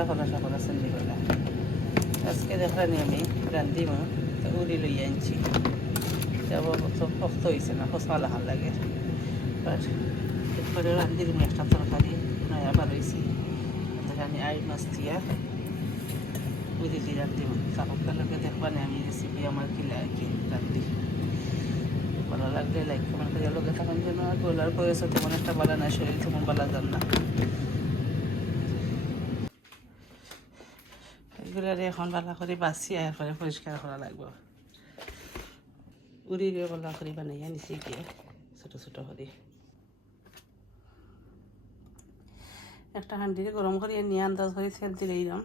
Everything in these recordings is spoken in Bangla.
ইচ্ছা করা সকল আজকে দেখানি আমি রান্ধিম তো উড়ি লই আনছি। যাব শক্ত হয়েছে না খসমা লাহান লাগে। আর এরপরে রান্ধি দিম, একটা তরকারি নয়া বার হয়েছি আমি আই মাছ দিয়া। উড়ি দিয়ে রান্ধিম লগে দেখবানি আমি রেসিপি আমার কি লাগে রান্ধি ভালো লাগলে লাইক কমেন্ট করে লোকে থাকুন। যেন আর গোলার বয়স তেমন একটা ভালো না শরীর তেমন ভালো যান না। এগুলারে এখন ভালো করে বাছি আর পরে পরিষ্কার করা লাগবে। উড়িরে ভালো করে বানাইয়া নিছি গিয়ে, ছোটো ছোটো করে। একটা হান্ডিরে গরম করিয়ে নিয়ে আন্দাজ করে তেল দিলে এরম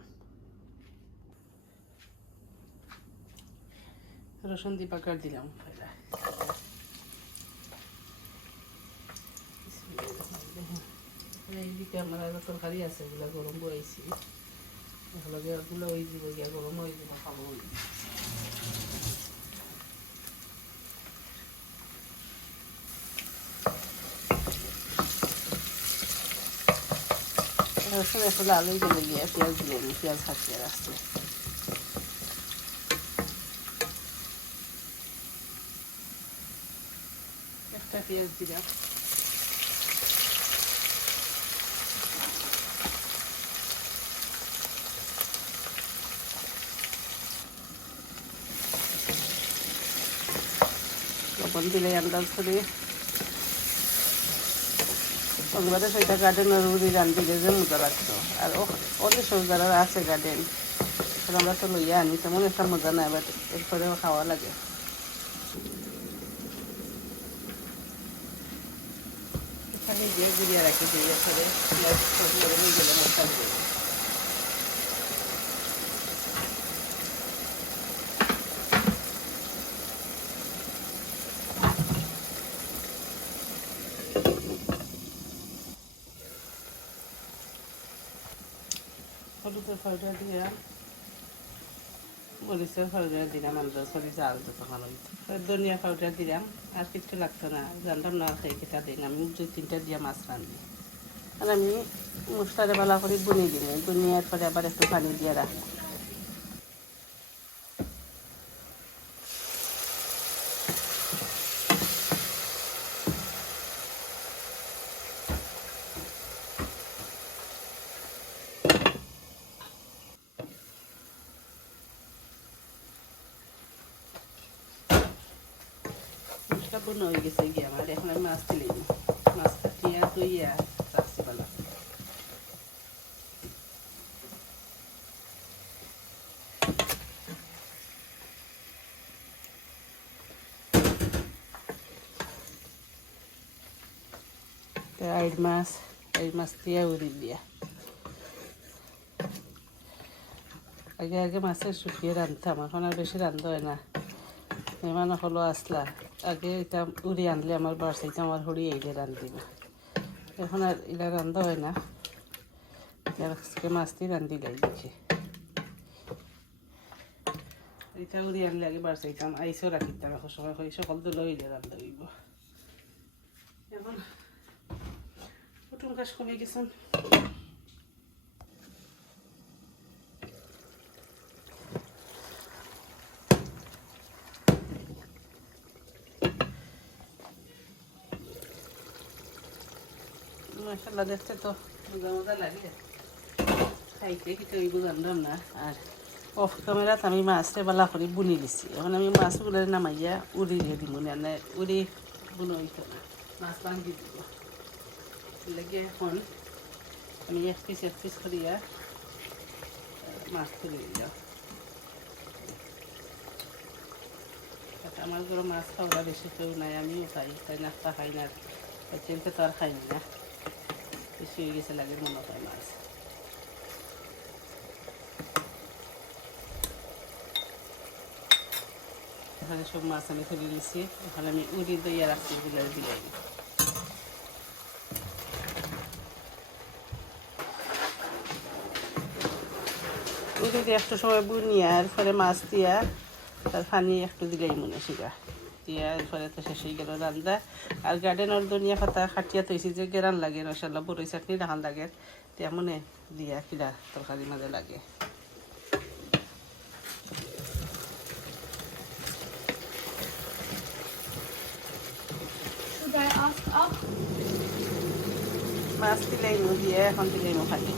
রসুন দি পাকার দিলাম এইদিকে আমার তরকারি আছে, এগুলা গরম বইছি লগে ওগুলো ওই দিব গিয়া গরম হয়ে যাব খাব রসুন আসলে আলুই দিলে গিয়ে পেঁয়াজ দিলে পেঁয়াজ হাঁচিয়ে রাখছি একটা পেঁয়াজ দিলাম আন্দাজ করে। ওগুলোতে সেটা গার্ডেনের রুড়ি রান্ধিলে যে মজা লাগতো আর অনেক সবজার আছে গার্ডেন আমরা তো লইয়া আনি, তেমন একটা মজা নাই বাট এরপরেও খাওয়া লাগে। এখানে দিয়ে গুড়িয়ে রাখি হলুদের পাউডার দিয়া। মরিচের পাউডার দিলাম আমরা সবই জাল যতক্ষণ ধনিয়া পাউডার দিলাম আর কিছু লাগতো না। জানতাম না সেই কিটা দিন আমি দুই তিনটা দিয়া মাছ রান্ধি আর আমি মশলারে ভালো করে বুনি দিলাম বুনিয়ার পরে আবার একটু পানি দিয়ে রাখলাম মাছটা বোন হয়ে গেছে গিয়ে, আমার এখন আমি মাছ দিলে মাছ কাটিয়া ধুইয়া রাখছি ভালো আইড মাছ আইড মাছ দিয়া উড়ি দিয়া। আগে আগে মাছের শুকিয়ে রান্ধতাম এখন আর বেশি রান্ধা হয় না। মেহমান হলো আসলা। আগে এটা উড়ি আনলে আমার বাড়ছে আমার হড়ি এইলে রান্ধিব এখন আর এগুলা রান্ধা হয় না। আজকে মাছটি রান্ধি লাগিয়েছে এটা উড়ি আনলে আগে বাড়ছাইতাম আইসও রাখিতাম এখন সময় হয়ে, সকল তো লইলে রান্ধা হইব। এখন কুটুম কাজ কমে গেছেন মাসাল্লাহ দেখতে তো। মজা মজা লাগে খাইতে খেতে ওই জানলাম না। আর অফ ক্যামেরাত আমি মাছটা বালা করে বুনি দিছি। এখন আমি মাছগুলো নামাইয়া উড়ি দিয়ে দিব না উড়ি বুনো হইতো না। মাছ বান্ধি দিব। লাগে এখন আমি এক পিস এক পিস করিয়া মাছ তুলে দিলাম আমার ঘরে মাছ খাওয়া বেশি কেউ নাই আমিও খাই তাই নাস্তা খাই না। চিনতে তো আর খাই না। সব মাছ আমি তুলে নিছি এখানে আমি উড়ি দইয়া একটু সময় বুনিয়া, এরপরে মাছ দিয়া তার পানি একটু দিলেই মনে শিরা দিয়া এরপরে তো শেষ হয়ে গেল রান্দা। আর গার্ডেনের দুনিয়া পাতা খাটিয়া তৈছি যে গেরান লাগে মশাল্লা বড়ই চাটনি রাখান লাগে। তেমনে দিয়া কিরা তরকারি মাঝে লাগে? মাছ দিলেই দিয়ে এখন দিলেই খালি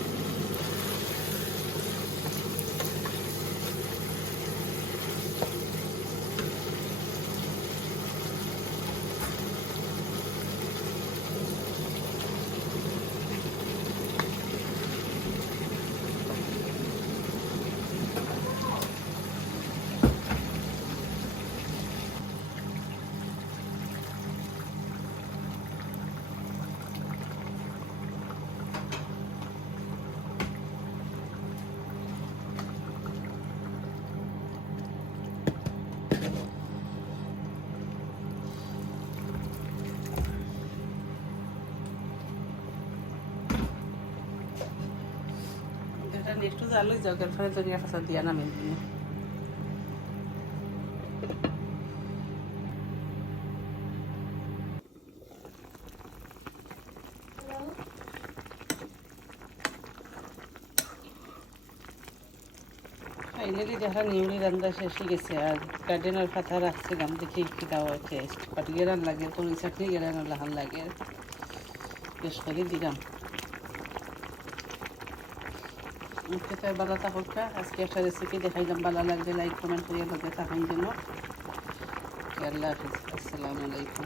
একটু জাল জগের ফলে জগিয়া ফাঁসা দিয়া দিই Hello? ফাইনালি দেখা নিউলি রান্না শেষ হয়ে গেছে, আর গার্ডেনের পাতা রাখছিলাম, দেখি কি দেওয়া টেস্ট বাট গেরান লাগে কোনো চাটনি গেরান লাহান লাগে। বেশ করে দিলাম। ওকে তাই ভালো আজকে একটা রেসিপি দেখাইলাম ভালো লাগলে লাইক কমেন্ট করিয়া লগে থাকাই জন্য। আল্লাহ হাফিজ, আসসালামু আলাইকুম।